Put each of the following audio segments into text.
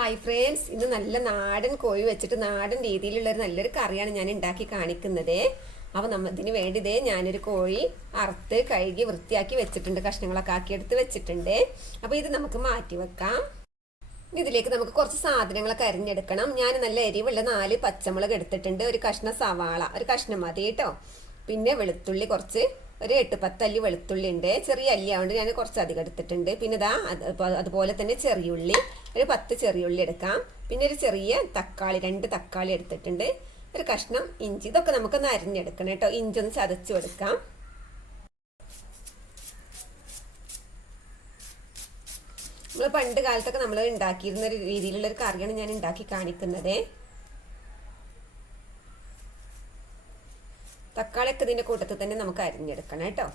Hi friends, ഇന്ന് നല്ല നാടൻ കോഴി വെച്ചിട്ട് നാടൻ രീതിയിലുള്ള ഒരു നല്ലൊരു കറിയാണ് ഞാൻ ഉണ്ടാക്കി കാണിക്കുന്നത്. അപ്പോൾ ഇതിന് വേണ്ടി ഞാനൊരു കോഴി അറുത്ത് കഴുകി വൃത്തിയാക്കി വെച്ചിട്ടുണ്ട്, കഷ്ണങ്ങളൊക്കെ ആക്കിയെടുത്ത് വെച്ചിട്ടുണ്ട്. അപ്പോൾ ഇത് നമുക്ക് മാറ്റി വെക്കാം. ഇതിലേക്ക് നമുക്ക് കുറച്ച് സാധനങ്ങളൊക്കെ അരിഞ്ഞെടുക്കണം. ഞാൻ നല്ല എരിവുള്ള 4 പച്ചമുളക് എടുത്തിട്ടുണ്ട്, ഒരു കഷ്ണം സവാള, ഒരു കഷ്ണം മതി കേട്ടോ. പിന്നെ വെളുത്തുള്ളി കുറച്ച്, ഒരു 8-10 അല്ലി വെളുത്തുള്ളി ഉണ്ട്, ചെറിയ അല്ലി ആയതുകൊണ്ട് ഞാൻ കുറച്ച് അധികം എടുത്തിട്ടുണ്ട്. പിന്നെ അതുപോലെ തന്നെ ചെറിയുള്ളി, ഒരു 10 ചെറിയുള്ളി എടുക്കാം. പിന്നെ ഒരു ചെറിയ തക്കാളി, 2 തക്കാളി എടുത്തിട്ടുണ്ട്, ഒരു കഷ്ണം ഇഞ്ചി. ഇതൊക്കെ നമുക്കൊന്ന് അരിഞ്ഞെടുക്കണം കേട്ടോ. ഇഞ്ചി ഒന്ന് ചതച്ചു എടുക്കാം. നമ്മൾ പണ്ട് കാലത്തൊക്കെ നമ്മൾ ഉണ്ടാക്കിയിരുന്ന ഒരു രീതിയിലുള്ള ഒരു കറിയാണ് ഞാൻ ഉണ്ടാക്കി കാണിക്കുന്നത്. തക്കാളിയൊക്കെ ഇതിൻ്റെ കൂട്ടത്തിൽ തന്നെ നമുക്ക് അരിഞ്ഞെടുക്കണം കേട്ടോ.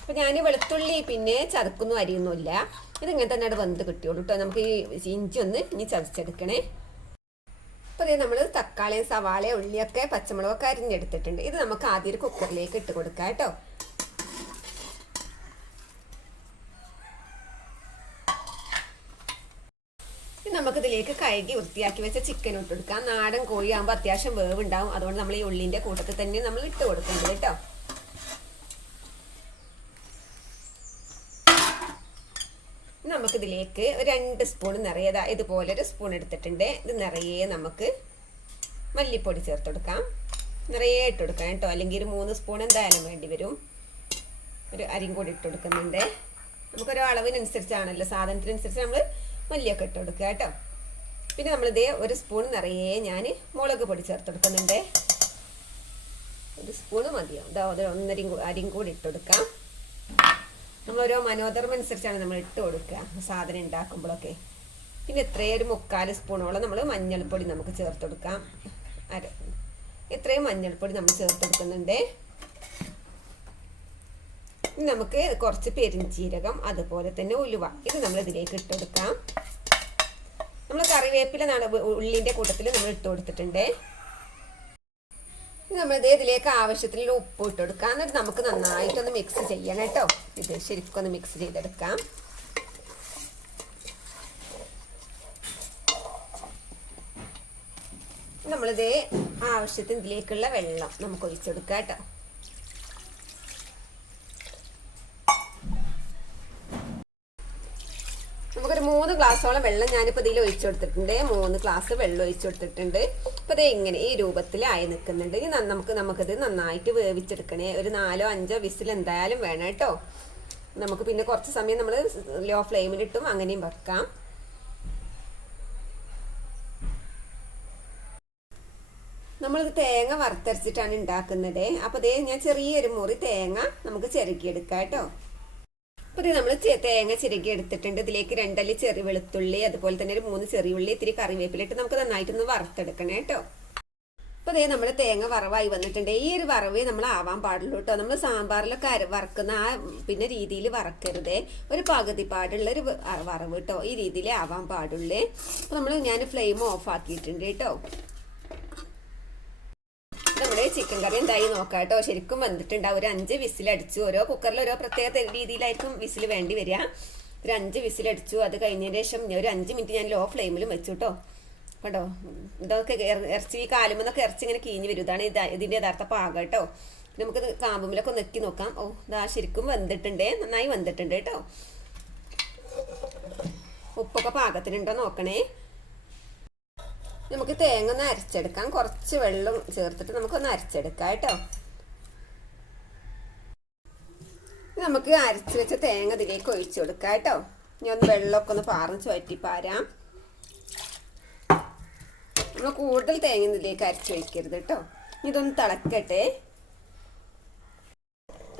അപ്പം ഞാൻ വെളുത്തുള്ളി പിന്നെ ചതക്കൊന്നും അരിയൊന്നുമില്ല, ഇതിങ്ങനെ തന്നെ വെന്ത് കിട്ടിയോളൂ കേട്ടോ. നമുക്ക് ഈ ഇഞ്ചി ഒന്ന് ഇനി ചതച്ചെടുക്കണേ. അപ്പോൾ ഇത് നമ്മൾ തക്കാളിയും സവാളയും ഉള്ളിയൊക്കെ പച്ചമുളകൊക്കെ അരിഞ്ഞെടുത്തിട്ടുണ്ട്. ഇത് നമുക്ക് ആദ്യം ഒരു കുക്കറിലേക്ക് ഇട്ട് കൊടുക്കാം കേട്ടോ. നമുക്കിതിലേക്ക് കഴുകി വൃത്തിയാക്കി വെച്ച ചിക്കൻ ഇട്ട് കൊടുക്കാം. നാടൻ കോഴിയാകുമ്പോൾ അത്യാവശ്യം വേവ് ഉണ്ടാവും, അതുകൊണ്ട് നമ്മൾ ഈ ഉള്ളിൻ്റെ കൂട്ടത്തിൽ തന്നെ നമ്മൾ ഇട്ട് കൊടുക്കേണ്ടത് കേട്ടോ. നമുക്കിതിലേക്ക് 2 സ്പൂൺ നിറയെ ഇതുപോലൊരു സ്പൂൺ എടുത്തിട്ടുണ്ട്. ഇത് നിറയെ നമുക്ക് മല്ലിപ്പൊടി ചേർത്ത് കൊടുക്കാം. നിറയെ ഇട്ട് കൊടുക്കാം കേട്ടോ, അല്ലെങ്കിൽ ഒരു 3 സ്പൂൺ എന്തായാലും വേണ്ടി വരും. ഒരു അരിയും കൂടി ഇട്ട് കൊടുക്കുന്നുണ്ട്. നമുക്കൊരു അളവിനനുസരിച്ചാണല്ലോ, സാധനത്തിനനുസരിച്ച് നമ്മൾ മല്ലിയൊക്കെ ഇട്ട് കൊടുക്കുക കേട്ടോ. പിന്നെ നമ്മളിതേ 1 സ്പൂൺ നിറയെ ഞാൻ മുളക് പൊടി ചേർത്ത് കൊടുക്കുന്നുണ്ട്. 1 സ്പൂണ് മതിയോ, ഇതാ 1 അരിയും കൂടി ഇട്ട് കൊടുക്കാം. നമ്മളോരോ മനോധർമ്മം അനുസരിച്ചാണ് നമ്മൾ ഇട്ട് കൊടുക്കുക സാധനം ഉണ്ടാക്കുമ്പോഴൊക്കെ. പിന്നെ ഇത്രയും ഒരു 3/4 സ്പൂണോളം നമ്മൾ മഞ്ഞൾപ്പൊടി നമുക്ക് ചേർത്ത് കൊടുക്കാം. ഇത്രയും മഞ്ഞൾപ്പൊടി നമ്മൾ ചേർത്ത് കൊടുക്കുന്നുണ്ട്. നമുക്ക് കുറച്ച് പെരിഞ്ചീരകം, അതുപോലെ തന്നെ ഉലുവ, ഇത് നമ്മൾ ഇതിലേക്ക് ഇട്ട് കൊടുക്കാം. നമ്മൾ കറിവേപ്പില ഉള്ളിൻ്റെ കൂട്ടത്തിൽ നമ്മൾ ഇട്ട് കൊടുത്തിട്ടുണ്ട്. നമ്മളിത് ഇതിലേക്ക് ആവശ്യത്തിനുള്ള ഉപ്പ് ഇട്ട് കൊടുക്കാം. എന്നിട്ട് നമുക്ക് നന്നായിട്ടൊന്ന് മിക്സ് ചെയ്യണം കേട്ടോ. ഇത് ശരിക്കും ഒന്ന് മിക്സ് ചെയ്തെടുക്കാം. നമ്മളിത് ആവശ്യത്തിന് ഇതിലേക്കുള്ള വെള്ളം നമുക്ക് ഒഴിച്ചെടുക്കാം കേട്ടോ. നമുക്കൊരു 3 ഗ്ലാസ്സോളം വെള്ളം ഞാനിപ്പോൾ ഇതിൽ ഒഴിച്ചു കൊടുത്തിട്ടുണ്ട്. 3 ഗ്ലാസ് വെള്ളം ഒഴിച്ചു കൊടുത്തിട്ടുണ്ട്. അപ്പോൾ ഇത് ഇങ്ങനെ ഈ രൂപത്തിലായി നിൽക്കുന്നുണ്ട്. ഇനി നമുക്കിത് നന്നായിട്ട് വേവിച്ചെടുക്കണേ. ഒരു 4-5 വിസിൽ എന്തായാലും വേണം കേട്ടോ. നമുക്ക് പിന്നെ കുറച്ച് സമയം നമ്മൾ ലോ ഫ്ലെയിമിലിട്ടും അങ്ങനെയും വെക്കാം. നമ്മളിത് തേങ്ങ വറുത്തരച്ചിട്ടാണ് ഉണ്ടാക്കുന്നത്. അപ്പോൾ ഇതേ ഞാൻ ചെറിയൊരു മുറി തേങ്ങ നമുക്ക് ചിരകിയെടുക്കാം കേട്ടോ. അപ്പോൾ ഇത് നമ്മൾ തേങ്ങ ചിരകി എടുത്തിട്ടുണ്ട്. ഇതിലേക്ക് 2 അല്ലി ചെറിയ വെളുത്തുള്ളി, അതുപോലെ തന്നെ ഒരു 3 ചെറിയുള്ളി, ഇത്തിരി കറിവേപ്പിലിട്ട് നമുക്ക് നന്നായിട്ടൊന്ന് വറുത്തെടുക്കണേ കേട്ടോ. അപ്പോൾ ഇതേ നമ്മുടെ തേങ്ങ വറവായി വന്നിട്ടുണ്ട്. ഈ ഒരു വറവേ നമ്മൾ ആവാൻ പാടുള്ളൂ കേട്ടോ. നമ്മൾ സാമ്പാറിലൊക്കെ വറക്കുന്ന ആ പിന്നെ രീതിയിൽ വറക്കരുതേ, ഒരു പകുതി പാടുള്ളൊരു വറവ് കേട്ടോ. ഈ രീതിയിൽ ആവാൻ പാടുള്ളേ. അപ്പോൾ ഞാൻ ഫ്ലെയിം ഓഫ് ആക്കിയിട്ടുണ്ട് കേട്ടോ. നമ്മുടെ ചിക്കൻ കറി എന്തായി നോക്കാം കേട്ടോ. ശരിക്കും വന്നിട്ടുണ്ടാവും. ഒരു 5 വിസിലടിച്ചു. ഓരോ കുക്കറിൽ ഓരോ പ്രത്യേക രീതിയിലായിരിക്കും വിസിൽ വേണ്ടി വരിക. ഒരു 5 വിസിലടിച്ചു. അത് കഴിഞ്ഞതിന് ശേഷം ഒരു 5 മിനിറ്റ് ഞാൻ ലോ ഫ്ലെയിമിലും വെച്ചു കേട്ടോ. കേട്ടോ, ഇതൊക്കെ ഇറച്ചി ഈ കാലുമെന്നൊക്കെ ഇറച്ചി ഇങ്ങനെ കീഞ്ഞ് വരും. ഇതാണ് ഇതിൻ്റെ യഥാർത്ഥ പാകം കേട്ടോ. നമുക്ക് കാമ്പുമ്പിലൊക്കെ നെക്കി നോക്കാം. ഓ, ഇതാ ശരിക്കും വെന്തിട്ടുണ്ട്, നന്നായി വെന്തിട്ടുണ്ട് കേട്ടോ. ഉപ്പൊക്കെ പാകത്തിനുണ്ടോ നോക്കണേ. നമുക്ക് തേങ്ങ ഒന്ന് അരച്ചെടുക്കാം. കുറച്ച് വെള്ളം ചേർത്തിട്ട് നമുക്കൊന്ന് അരച്ചെടുക്കാം കേട്ടോ. നമുക്ക് അരച്ച് വെച്ച തേങ്ങ ഇതിലേക്ക് ഒഴിച്ചു കൊടുക്കാം കേട്ടോ. ഇനി ഒന്ന് വെള്ളമൊക്കെ ഒന്ന് പാർന്ന് ചുവറ്റിപ്പാരാം. നമ്മൾ കൂടുതൽ തേങ്ങ ഇതിലേക്ക് അരച്ച് വയ്ക്കരുത് കേട്ടോ. ഇതൊന്ന് തിളക്കട്ടെ.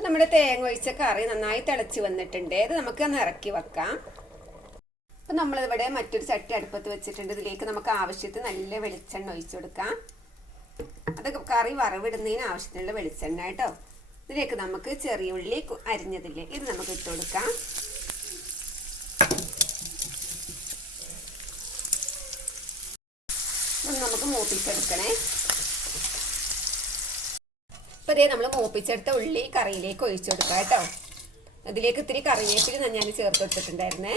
നമ്മുടെ തേങ്ങ ഒഴിച്ച കറി നന്നായി തിളച്ച് വന്നിട്ടുണ്ട്. ഇത് നമുക്കൊന്ന് ഇറക്കി വെക്കാം. അപ്പം നമ്മളിവിടെ മറ്റൊരു ചട്ടി അടുപ്പത്ത് വെച്ചിട്ടുണ്ട്. ഇതിലേക്ക് നമുക്ക് ആവശ്യത്തിന് നല്ല വെളിച്ചെണ്ണ ഒഴിച്ചു കൊടുക്കാം. അത് കറി വറവിടുന്നതിന് ആവശ്യത്തിനുള്ള വെളിച്ചെണ്ണ കേട്ടോ. ഇതിലേക്ക് നമുക്ക് ചെറിയ ഉള്ളി അരിഞ്ഞതില്ലേ, ഇത് നമുക്ക് ഇട്ട് കൊടുക്കാം. ഒന്ന് നമുക്ക് മൂപ്പിച്ചെടുക്കണേ. അപ്പോൾ ഇതേ നമ്മൾ മൂപ്പിച്ചെടുത്ത ഉള്ളി കറിയിലേക്ക് ഒഴിച്ചു കൊടുക്കാം കേട്ടോ. അതിലേക്ക് ഇത്തിരി കറിവേപ്പില ഞാൻ ചേർത്ത് കൊടുത്തിട്ടുണ്ടായിരുന്നേ.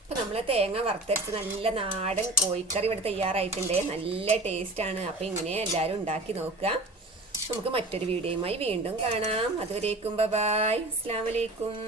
അപ്പോൾ നമ്മൾ തേങ്ങ വറുത്തരച്ച് നല്ല നാടൻ കോഴിക്കറി ഇവിടെ തയ്യാറായിട്ടുണ്ട്. നല്ല ടേസ്റ്റാണ്. അപ്പോൾ ഇങ്ങനെ എല്ലാവരും ഉണ്ടാക്കി നോക്കുക. നമുക്ക് മറ്റൊരു വീഡിയോയുമായി വീണ്ടും കാണാം. അതുവരേക്കും ബൈ. അസ്സലാമു അലൈക്കും.